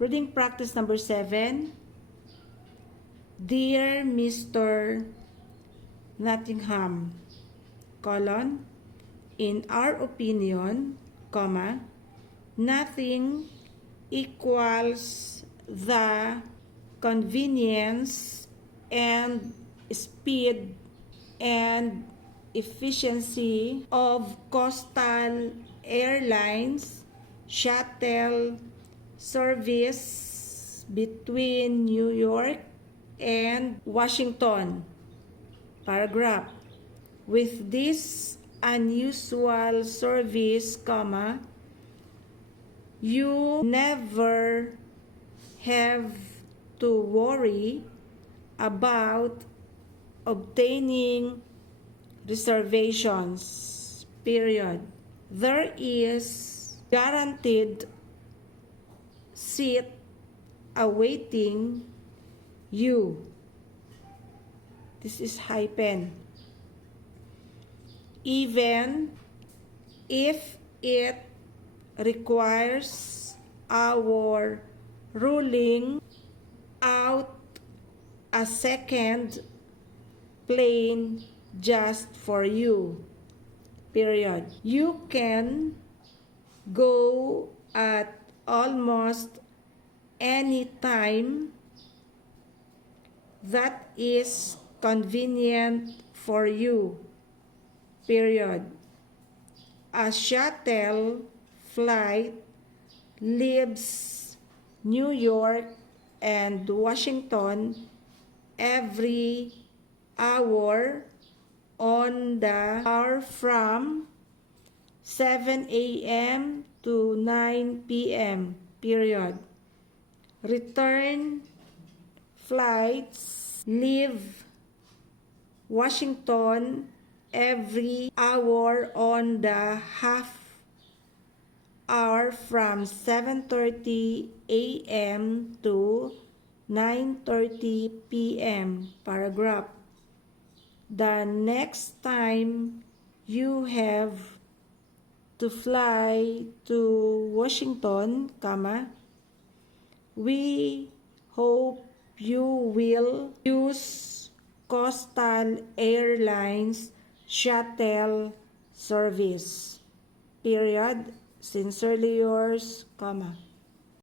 Reading practice number 7. Dear Mr. Nottingham, colon, in our opinion, comma, nothing equals the convenience and speed and efficiency of coastal airlines shuttle service between New York and Washington. Paragraph. With this unusual service, comma, you never have to worry about obtaining reservations, period. There is guaranteed seat awaiting you. This is hyphen. Even if it requires our ruling out a second plane just for you, period. You can go at almost any time that is convenient for you, period. A shuttle flight leaves New York and Washington every hour on the hour from 7 a.m. to 9 p.m. period. Return flights leave Washington every hour on the half hour from 7:30 a.m. to 9:30 p.m. Paragraph. The next time you have to fly to Washington, comma, we hope you will use Coastal Airlines shuttle service, period. Sincerely yours, comma.